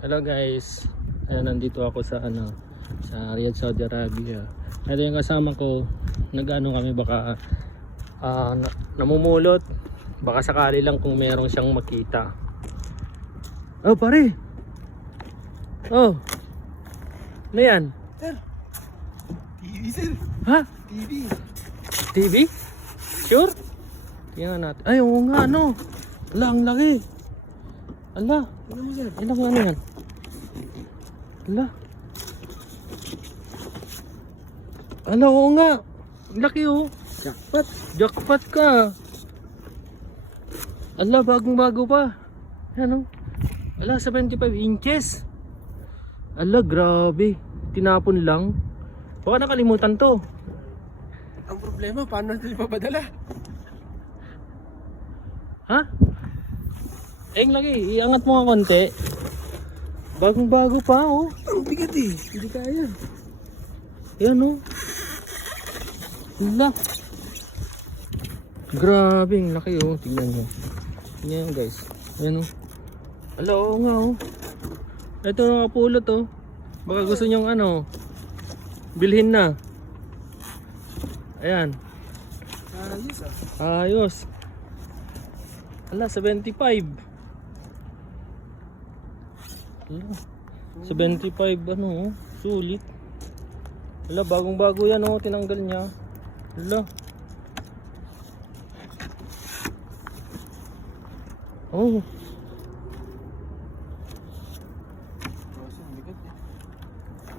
Hello guys. Ayan, nandito ako sa ano sa Riyadh, Saudi Arabia. Ito yung kasama ko. Nag-ano kami baka na- namumulot. Baka sakali lang kung meron siyang makita. Oh, pare. Oh. Ano yan? TV sir. Ha? TV. TV? Sure? Tingnan natin. Ay, oo nga, ano. Ala, ang laki. Ala. Ano mo sir? Ano ba ano yan? Ala. Ala, oo nga. Laki oh. Jackpot. Jackpot ka. Ala, bagong bago pa. Yan oh. Ala, 75 inches. Ala, grabe. Tinapon lang. Baka nakalimutan to. Ang problema, paano natin ipapadala? Ha? Eh, lagi. Iangat mo nga konti. Bagong bago pa oh. Ang bigat eh. Hindi kaya. Yan oh. Ala. Grabe, ang laki oh. Tingnan nyo. Tingnan nyo guys. Yan oh. Ala, oo nga oh. Ito nakapulot oh. Baka gusto nyong ano. Bilhin na. Ayan. Ayos ah. Ayos. Ala, 75. Ala, 75 ano, sulit. Ala, bagong bago yan oh, tinanggal niya. Ala. Oh,